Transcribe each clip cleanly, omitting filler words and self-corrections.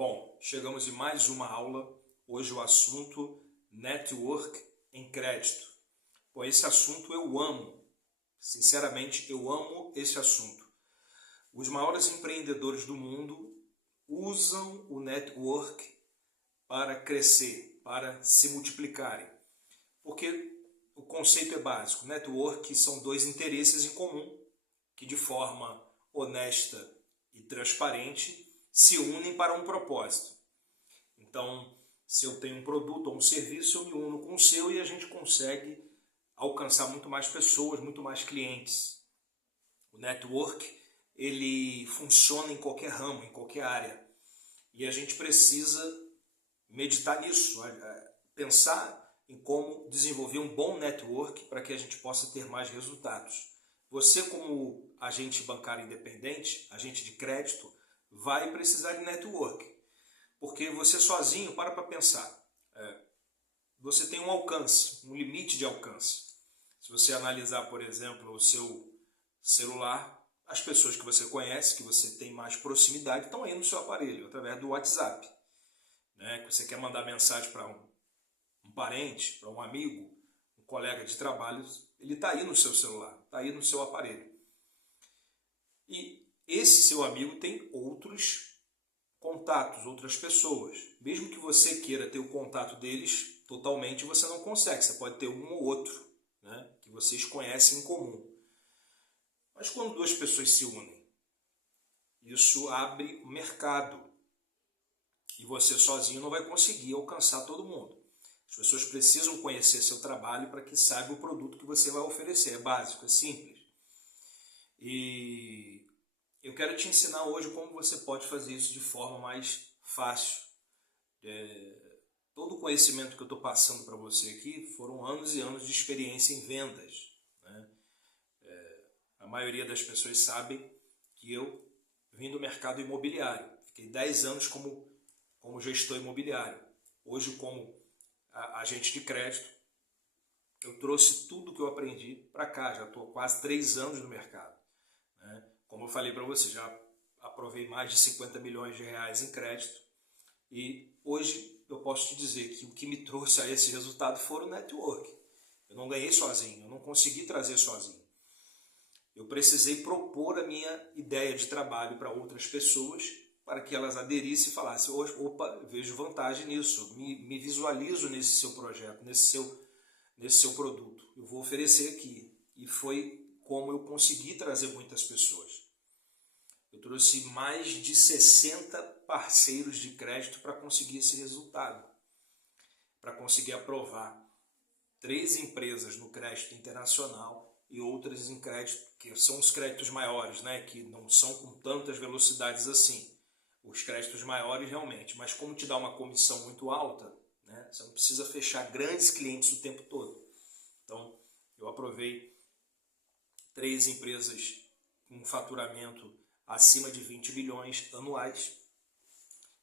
Bom, chegamos em mais uma aula. Hoje o assunto Network em crédito. Bom, esse assunto eu amo. Sinceramente, eu amo esse assunto. Os maiores empreendedores do mundo usam o network para crescer, para se multiplicarem. Porque o conceito é básico. Network são dois interesses em comum que de forma honesta e transparente se unem para um propósito. Então, se eu tenho um produto ou um serviço, eu me uno com o seu e a gente consegue alcançar muito mais pessoas, muito mais clientes. O network, ele funciona em qualquer ramo, em qualquer área. E a gente precisa meditar nisso, pensar em como desenvolver um bom network para que a gente possa ter mais resultados. Você, como agente bancário independente, agente de crédito, vai precisar de network. Porque você sozinho, para pensar, você tem um alcance, um limite de alcance. Se você analisar, por exemplo, o seu celular, as pessoas que você conhece, que você tem mais proximidade, estão aí no seu aparelho, através do WhatsApp. Que você quer mandar mensagem para um parente, para um amigo, um colega de trabalho, ele está aí no seu celular, está aí no seu aparelho. E esse seu amigo tem outros contatos, outras pessoas. Mesmo que você queira ter o contato deles totalmente, você não consegue. Você pode ter um ou outro, que vocês conhecem em comum. Mas quando duas pessoas se unem, isso abre o mercado. E você sozinho não vai conseguir alcançar todo mundo. As pessoas precisam conhecer seu trabalho para que saibam o produto que você vai oferecer. É básico, é simples. E eu quero te ensinar hoje como você pode fazer isso de forma mais fácil. Todo o conhecimento que eu estou passando para você aqui foram anos e anos de experiência em vendas. A maioria das pessoas sabem que eu vim do mercado imobiliário. Fiquei 10 anos como gestor imobiliário. Hoje, como agente de crédito, eu trouxe tudo que eu aprendi para cá. Já estou quase 3 anos no mercado. Como eu falei para você, já aprovei mais de 50 milhões de reais em crédito. E hoje eu posso te dizer que o que me trouxe a esse resultado foi o network. Eu não ganhei sozinho, eu não consegui trazer sozinho. Eu precisei propor a minha ideia de trabalho para outras pessoas, para que elas aderissem e falassem: opa, vejo vantagem nisso, me visualizo nesse seu projeto, nesse seu produto. Eu vou oferecer aqui. E foi como eu consegui trazer muitas pessoas. Eu trouxe mais de 60 parceiros de crédito para conseguir esse resultado, para conseguir aprovar 3 empresas no crédito internacional e outras em crédito, que são os créditos maiores, que não são com tantas velocidades assim. Os créditos maiores realmente, mas como te dá uma comissão muito alta, você não precisa fechar grandes clientes o tempo todo. Então, eu aprovei 3 empresas com faturamento acima de 20 milhões anuais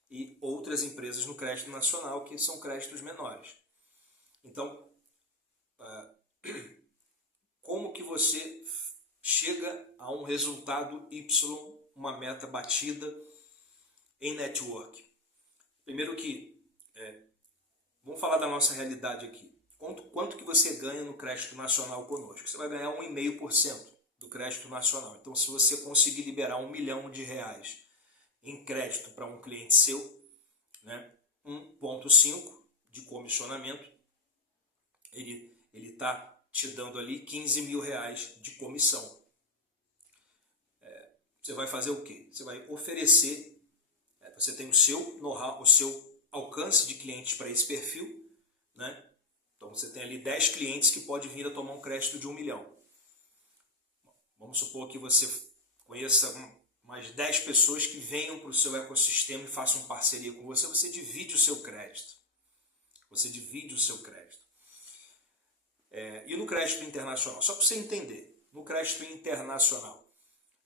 e outras empresas no crédito nacional que são créditos menores. Então, como que você chega a um resultado Y, uma meta batida em network? Primeiro vamos falar da nossa realidade aqui. Quanto que você ganha no crédito nacional conosco? Você vai ganhar 1,5% do crédito nacional. Então, se você conseguir liberar R$1 milhão em crédito para um cliente seu, 1,5% de comissionamento, ele está te dando ali R$15 mil de comissão. Você vai fazer o quê? Você vai oferecer, você tem o seu know-how, o seu alcance de clientes para esse perfil, Então você tem ali 10 clientes que podem vir a tomar um crédito de R$1 milhão. Vamos supor que você conheça mais 10 pessoas que venham para o seu ecossistema e façam parceria com você, você divide o seu crédito. Você divide o seu crédito. E no crédito internacional? Só para você entender, no crédito internacional,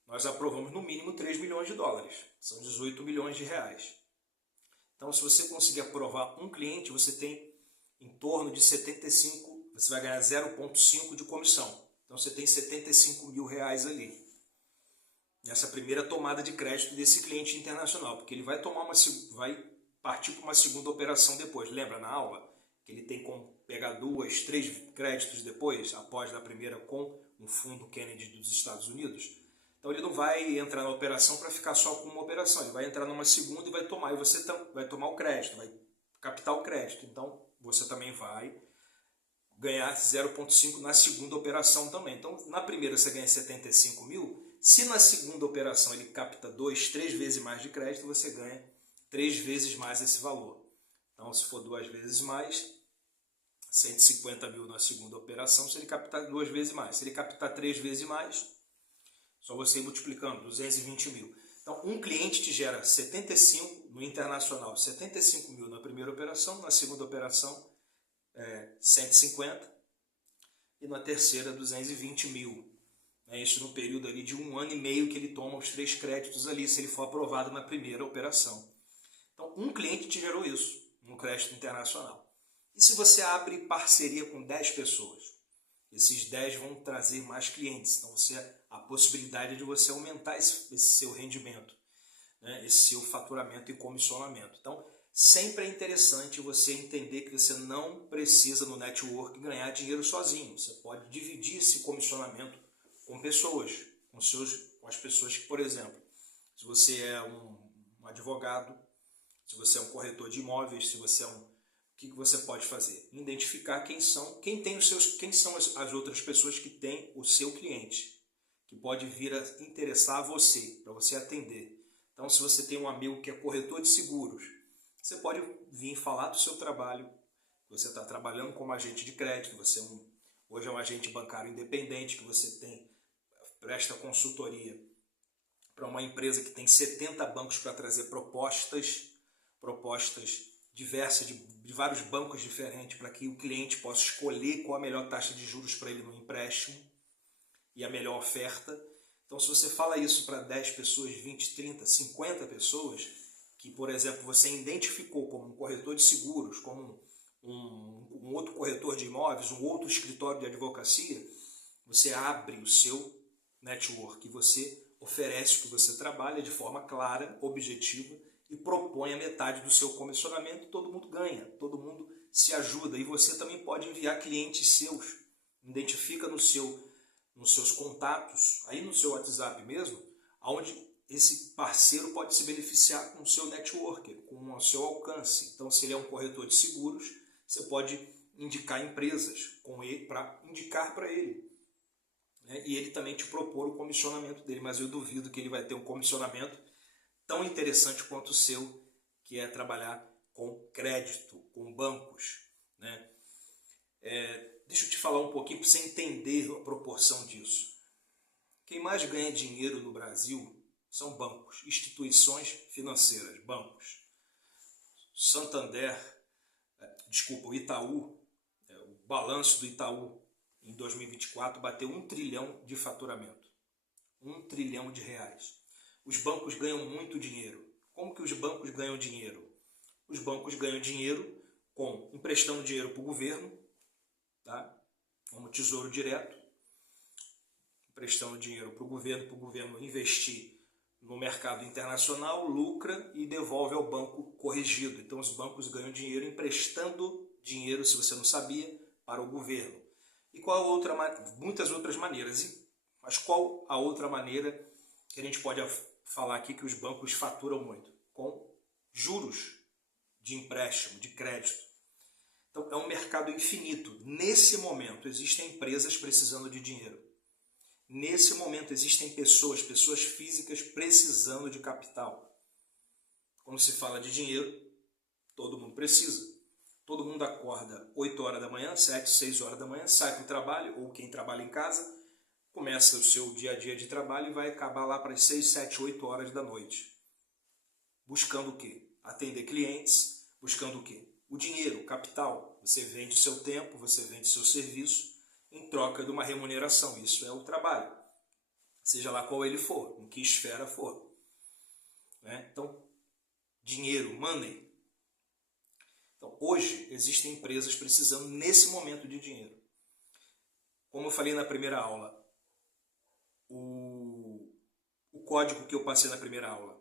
nós aprovamos no mínimo 3 milhões de dólares, são 18 milhões de reais. Então, se você conseguir aprovar um cliente, você tem em torno de 75, você vai ganhar 0,5 de comissão. Então, você tem 75 mil reais ali. nessa primeira tomada de crédito desse cliente internacional, porque ele vai partir para uma segunda operação depois. Lembra na aula que ele tem como pegar 2, 3 créditos depois, após a primeira com um fundo Kennedy dos Estados Unidos? Então ele não vai entrar na operação para ficar só com uma operação, ele vai entrar numa segunda e vai tomar, e você vai tomar o crédito, vai captar o crédito. Então você também vai ganhar 0,5 na segunda operação também. Então na primeira você ganha 75 mil, se na segunda operação ele capta 2, 3 vezes mais de crédito, você ganha 3 vezes mais esse valor. Então se for 2 vezes mais, 150 mil na segunda operação, se ele captar 2 vezes mais. Se ele captar 3 vezes mais, só você ir multiplicando, 220 mil. Então, um cliente te gera 75 no internacional, 75 mil na primeira operação, na segunda operação, 150 e na terceira, 220 mil. Isso no período ali de 1 ano e meio que ele toma os 3 créditos ali, se ele for aprovado na primeira operação. Então, um cliente te gerou isso, um crédito internacional. E se você abre parceria com 10 pessoas? Esses 10 vão trazer mais clientes. Então, a possibilidade de você aumentar esse seu rendimento, né? Esse seu faturamento e comissionamento. Então, sempre é interessante você entender que você não precisa no network ganhar dinheiro sozinho. Você pode dividir esse comissionamento com pessoas, com as pessoas que, por exemplo, se você é um advogado, se você é um corretor de imóveis, se você é o que você pode fazer? Identificar quem são as outras pessoas que têm o seu cliente, que pode vir a interessar a você, para você atender. Então, se você tem um amigo que é corretor de seguros, você pode vir falar do seu trabalho, você está trabalhando como agente de crédito, hoje é um agente bancário independente, que você presta consultoria para uma empresa que tem 70 bancos para trazer propostas diversas de vários bancos diferentes para que o cliente possa escolher qual a melhor taxa de juros para ele no empréstimo e a melhor oferta. Então, se você fala isso para 10 pessoas, 20, 30, 50 pessoas, que, por exemplo, você identificou como um corretor de seguros, como um outro corretor de imóveis, um outro escritório de advocacia, você abre o seu network e você oferece o que você trabalha de forma clara, objetiva, e propõe a metade do seu comissionamento, todo mundo ganha, todo mundo se ajuda. E você também pode enviar clientes seus, identifica nos seus contatos, aí no seu WhatsApp mesmo, onde esse parceiro pode se beneficiar com o seu network, com o seu alcance. Então, se ele é um corretor de seguros, você pode indicar empresas para indicar para ele, né? E ele também te propor o comissionamento dele, mas eu duvido que ele vai ter um comissionamento tão interessante quanto o seu, que é trabalhar com crédito, com bancos, né? Deixa eu te falar um pouquinho para você entender a proporção disso. Quem mais ganha dinheiro no Brasil são bancos, instituições financeiras, bancos. O Itaú, o balanço do Itaú em 2024 bateu 1 trilhão de faturamento. 1 trilhão de reais. Os bancos ganham muito dinheiro. Como que os bancos ganham dinheiro? Os bancos ganham dinheiro emprestando dinheiro para o governo, tá? Como Tesouro Direto, emprestando dinheiro para o governo investir no mercado internacional, lucra e devolve ao banco corrigido. Então os bancos ganham dinheiro emprestando dinheiro, se você não sabia, para o governo. E muitas outras maneiras. Mas qual a outra maneira que a gente pode falar aqui que os bancos faturam muito? Com juros de empréstimo, de crédito. Então é um mercado infinito. Nesse momento existem empresas precisando de dinheiro. Nesse momento existem pessoas físicas precisando de capital. Quando se fala de dinheiro, todo mundo precisa. Todo mundo acorda 8 horas da manhã, 7, 6 horas da manhã, sai para o trabalho, ou quem trabalha em casa, começa o seu dia a dia de trabalho e vai acabar lá para as 6, 7, 8 horas da noite. Buscando o quê? Atender clientes, buscando o quê? O dinheiro, o capital. Você vende o seu tempo, você vende o seu serviço em troca de uma remuneração. Isso é o trabalho. Seja lá qual ele for, em que esfera for. Né? Então, dinheiro, money. Então, hoje existem empresas precisando nesse momento de dinheiro. Como eu falei na primeira aula, o código que eu passei na primeira aula.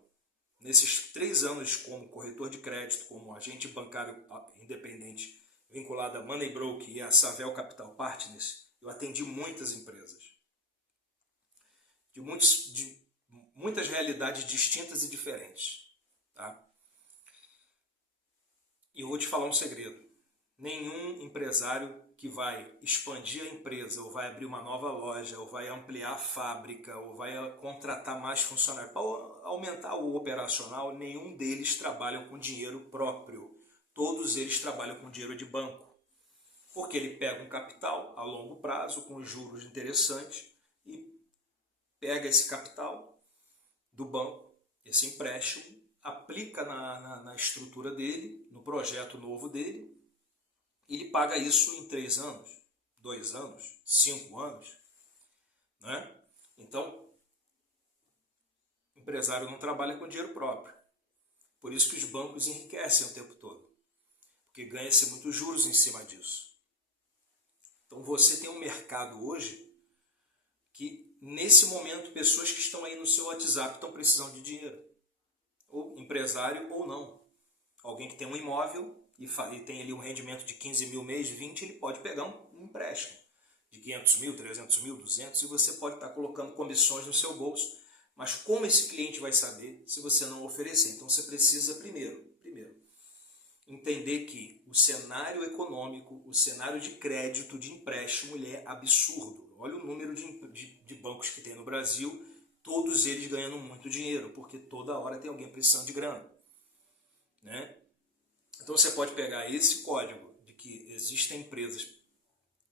Nesses 3 anos como corretor de crédito, como agente bancário independente, vinculado a Moneybroker e a Savel Capital Partners, eu atendi muitas empresas. De muitas realidades distintas e diferentes. Tá? E eu vou te falar um segredo. Nenhum empresário que vai expandir a empresa, ou vai abrir uma nova loja, ou vai ampliar a fábrica, ou vai contratar mais funcionários, para aumentar o operacional, nenhum deles trabalha com dinheiro próprio. Todos eles trabalham com dinheiro de banco. Porque ele pega um capital a longo prazo, com juros interessantes, e pega esse capital do banco, esse empréstimo, aplica na estrutura dele, no projeto novo dele, e ele paga isso em 3 anos, 2 anos, 5 anos. Né? Então, o empresário não trabalha com dinheiro próprio. Por isso que os bancos enriquecem o tempo todo, porque ganha-se muitos juros em cima disso. Então você tem um mercado hoje que, nesse momento, pessoas que estão aí no seu WhatsApp estão precisando de dinheiro. Ou empresário ou não. Alguém que tem um imóvel e tem ali um rendimento de 15 mil mês, 20, ele pode pegar um empréstimo de 500 mil, 300 mil, 200, e você pode estar colocando comissões no seu bolso. Mas como esse cliente vai saber se você não oferecer? Então você precisa primeiro entender que o cenário econômico, o cenário de crédito, de empréstimo, ele é absurdo. Olha o número de bancos que tem no Brasil, todos eles ganhando muito dinheiro, porque toda hora tem alguém precisando de grana. Né? Então você pode pegar esse código de que existem empresas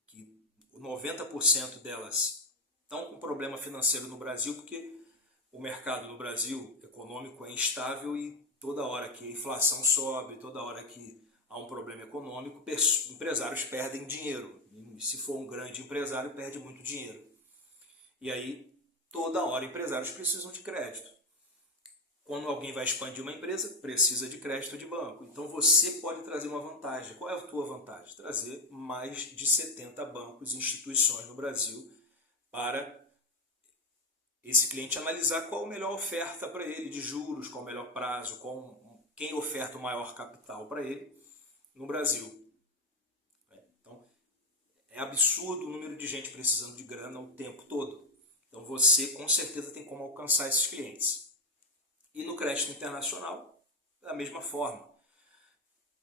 que 90% delas estão com problema financeiro no Brasil, porque o mercado no Brasil econômico é instável e toda hora que a inflação sobe, toda hora que há um problema econômico, empresários perdem dinheiro. E se for um grande empresário, perde muito dinheiro. E aí, toda hora, empresários precisam de crédito. Quando alguém vai expandir uma empresa, precisa de crédito de banco. Então, você pode trazer uma vantagem. Qual é a tua vantagem? Trazer mais de 70 bancos e instituições no Brasil para esse cliente analisar qual a melhor oferta para ele de juros, qual o melhor prazo, quem oferta o maior capital para ele no Brasil. Então, é absurdo o número de gente precisando de grana o tempo todo. Então, você com certeza tem como alcançar esses clientes. E no crédito internacional, da mesma forma.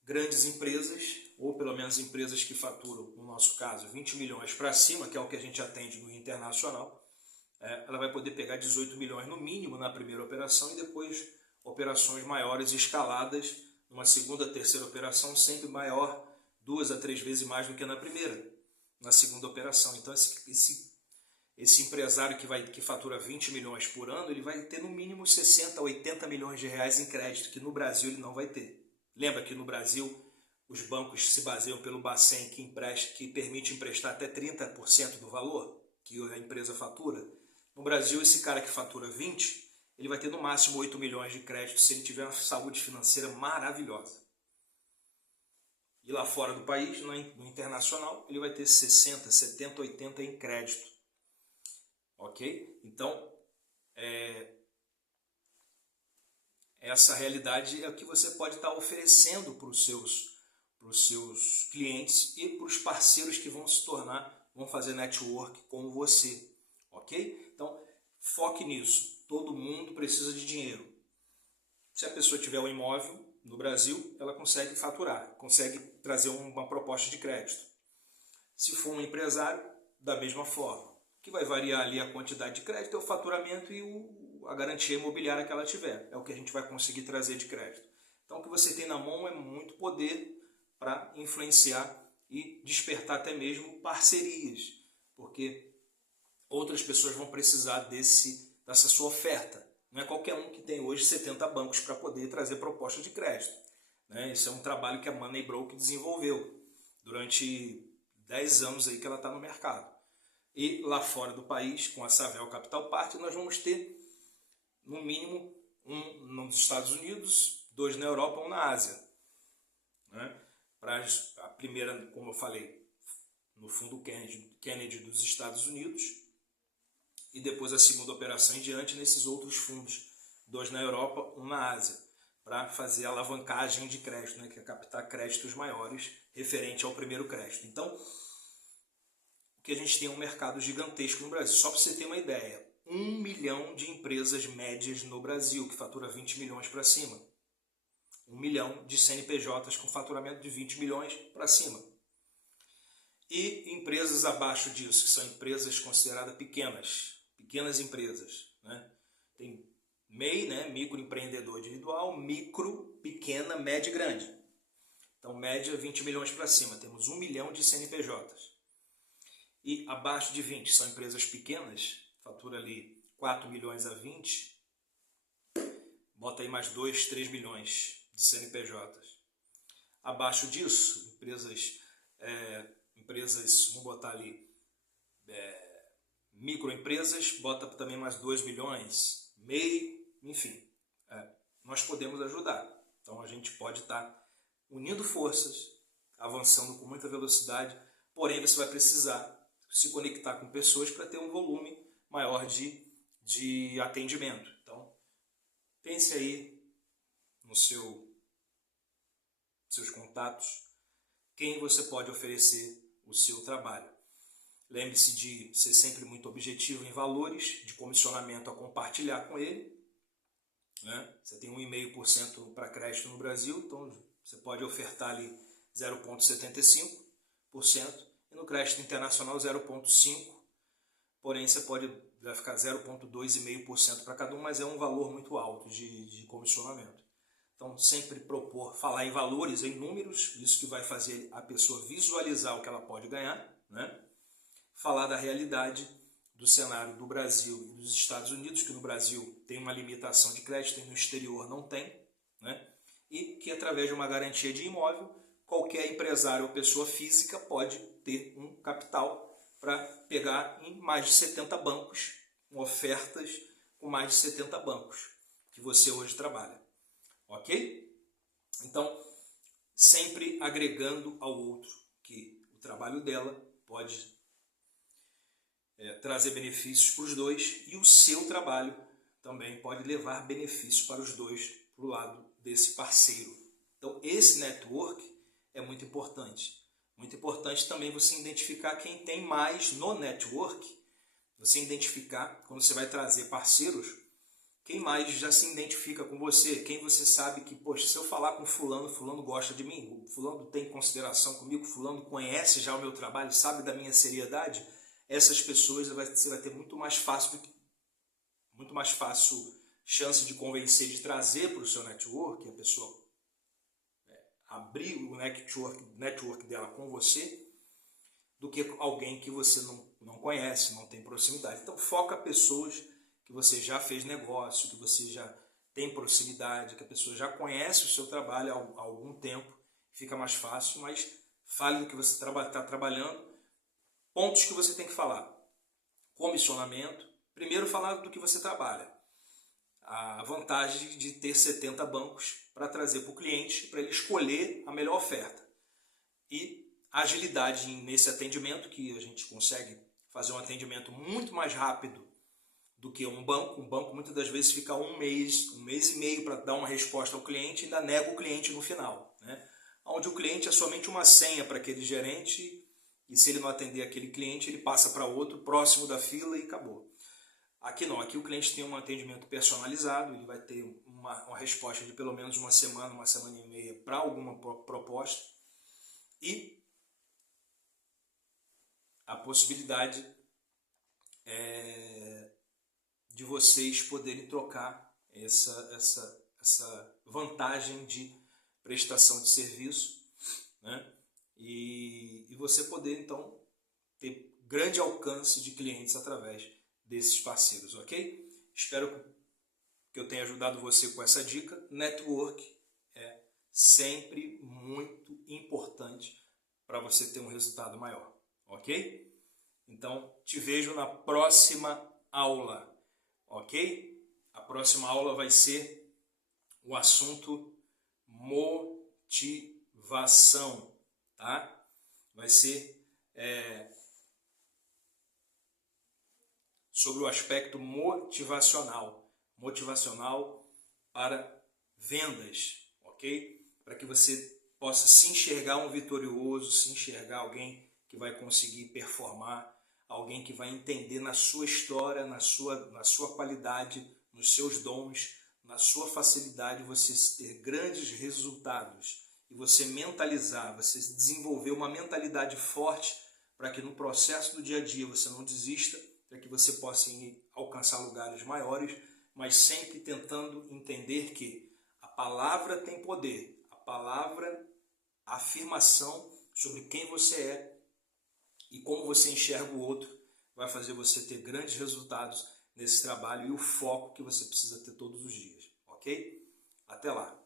Grandes empresas, ou pelo menos empresas que faturam, no nosso caso, 20 milhões para cima, que é o que a gente atende no internacional, ela vai poder pegar 18 milhões no mínimo na primeira operação e depois operações maiores escaladas, numa segunda, terceira operação, sempre maior, 2 a 3 vezes mais do que na primeira, na segunda operação. Então esse empresário que fatura 20 milhões por ano, ele vai ter no mínimo 60 a 80 milhões de reais em crédito, que no Brasil ele não vai ter. Lembra que no Brasil os bancos se baseiam pelo Bacen, que permite emprestar até 30% do valor que a empresa fatura? No Brasil, esse cara que fatura 20, ele vai ter no máximo 8 milhões de crédito se ele tiver uma saúde financeira maravilhosa. E lá fora do país, no internacional, ele vai ter 60, 70, 80 em crédito. Ok? Então, essa realidade é o que você pode estar oferecendo para os seus clientes e para os parceiros que vão vão fazer network com você. Ok? Então, foque nisso. Todo mundo precisa de dinheiro. Se a pessoa tiver um imóvel no Brasil, ela consegue faturar, consegue trazer uma proposta de crédito. Se for um empresário, da mesma forma. O que vai variar ali a quantidade de crédito é o faturamento e a garantia imobiliária que ela tiver. É o que a gente vai conseguir trazer de crédito. Então, o que você tem na mão é muito poder para influenciar e despertar até mesmo parcerias, porque outras pessoas vão precisar dessa sua oferta. Não é qualquer um que tem hoje 70 bancos para poder trazer proposta de crédito. Esse é um trabalho que a Moneybroker desenvolveu durante 10 anos aí que ela está no mercado. E lá fora do país, com a Savel Capital Partners, nós vamos ter, no mínimo, um nos Estados Unidos, 2 na Europa, 1 na Ásia. Para a primeira, como eu falei, no fundo Kennedy dos Estados Unidos, e depois a segunda operação em diante nesses outros fundos, 2 na Europa, 1 na Ásia, para fazer a alavancagem de crédito, né, que é captar créditos maiores referente ao primeiro crédito. Então, o que a gente tem é um mercado gigantesco no Brasil. Só para você ter uma ideia, 1 milhão de empresas médias no Brasil, que fatura 20 milhões para cima. 1 milhão de CNPJs com faturamento de 20 milhões para cima. E empresas abaixo disso, que são empresas consideradas pequenas empresas, né? Tem MEI, né? Microempreendedor individual, micro, pequena, média e grande. Então, média 20 milhões para cima, temos 1 milhão de CNPJs. E abaixo de 20 são empresas pequenas, fatura ali 4 milhões a 20, bota aí mais 2, 3 milhões de CNPJs. Abaixo disso, empresas, vamos botar ali, microempresas, bota também mais 2 milhões, MEI, enfim, nós podemos ajudar. Então a gente pode estar unindo forças, avançando com muita velocidade, porém você vai precisar se conectar com pessoas para ter um volume maior de atendimento. Então, pense aí nos seus contatos, quem você pode oferecer o seu trabalho. Lembre-se de ser sempre muito objetivo em valores, de comissionamento a compartilhar com ele, né? Você tem 1,5% para crédito no Brasil, então você pode ofertar ali 0,75%, e no crédito internacional 0,5%, porém você vai ficar 0,25% para cada um, mas é um valor muito alto de comissionamento. Então, sempre falar em valores, em números, isso que vai fazer a pessoa visualizar o que ela pode ganhar, né? Falar da realidade do cenário do Brasil e dos Estados Unidos, que no Brasil tem uma limitação de crédito e no exterior não tem, né? E que através de uma garantia de imóvel, qualquer empresário ou pessoa física pode ter um capital para pegar em mais de 70 bancos, ofertas com mais de 70 bancos que você hoje trabalha. Ok? Então, sempre agregando ao outro, que o trabalho dela pode trazer benefícios para os dois e o seu trabalho também pode levar benefício para os dois, para o lado desse parceiro. Então, esse network é muito importante. Muito importante também você identificar quem tem mais no network, você identificar, quando você vai trazer parceiros, quem mais já se identifica com você, quem você sabe que, poxa, se eu falar com fulano, fulano gosta de mim, fulano tem consideração comigo, fulano conhece já o meu trabalho, sabe da minha seriedade, essas pessoas você vai ter muito mais fácil chance de convencer, de trazer para o seu network, a pessoa abrir o network dela com você, do que alguém que você não conhece, não tem proximidade. Então foca pessoas que você já fez negócio, que você já tem proximidade, que a pessoa já conhece o seu trabalho há algum tempo, fica mais fácil, mas fale do que você está trabalhando. Pontos que você tem que falar. Comissionamento. Primeiro falar do que você trabalha. A vantagem de ter 70 bancos para trazer para o cliente, para ele escolher a melhor oferta. E agilidade nesse atendimento, que a gente consegue fazer um atendimento muito mais rápido do que um banco. Um banco muitas das vezes fica um mês e meio para dar uma resposta ao cliente e ainda nega o cliente no final, né? Onde o cliente é somente uma senha para aquele gerente e se ele não atender aquele cliente, ele passa para outro próximo da fila e acabou. Aqui não, aqui o cliente tem um atendimento personalizado, ele vai ter uma resposta de pelo menos uma semana e meia para alguma proposta e a possibilidade de vocês poderem trocar essa vantagem de prestação de serviço, né? E você poder então ter grande alcance de clientes através desses parceiros, ok? Espero que eu tenha ajudado você com essa dica. Network é sempre muito importante para você ter um resultado maior, ok? Então, te vejo na próxima aula, ok? A próxima aula vai ser o assunto motivação, tá? Vai ser sobre o aspecto motivacional. Motivacional para vendas, ok? Para que você possa se enxergar um vitorioso, se enxergar alguém que vai conseguir performar, alguém que vai entender na sua história, na sua qualidade, nos seus dons, na sua facilidade, você ter grandes resultados e você mentalizar, você desenvolver uma mentalidade forte para que no processo do dia a dia você não desista, para que você possa alcançar lugares maiores, mas sempre tentando entender que a palavra tem poder, a palavra, a afirmação sobre quem você é e como você enxerga o outro vai fazer você ter grandes resultados nesse trabalho e o foco que você precisa ter todos os dias, ok? Até lá!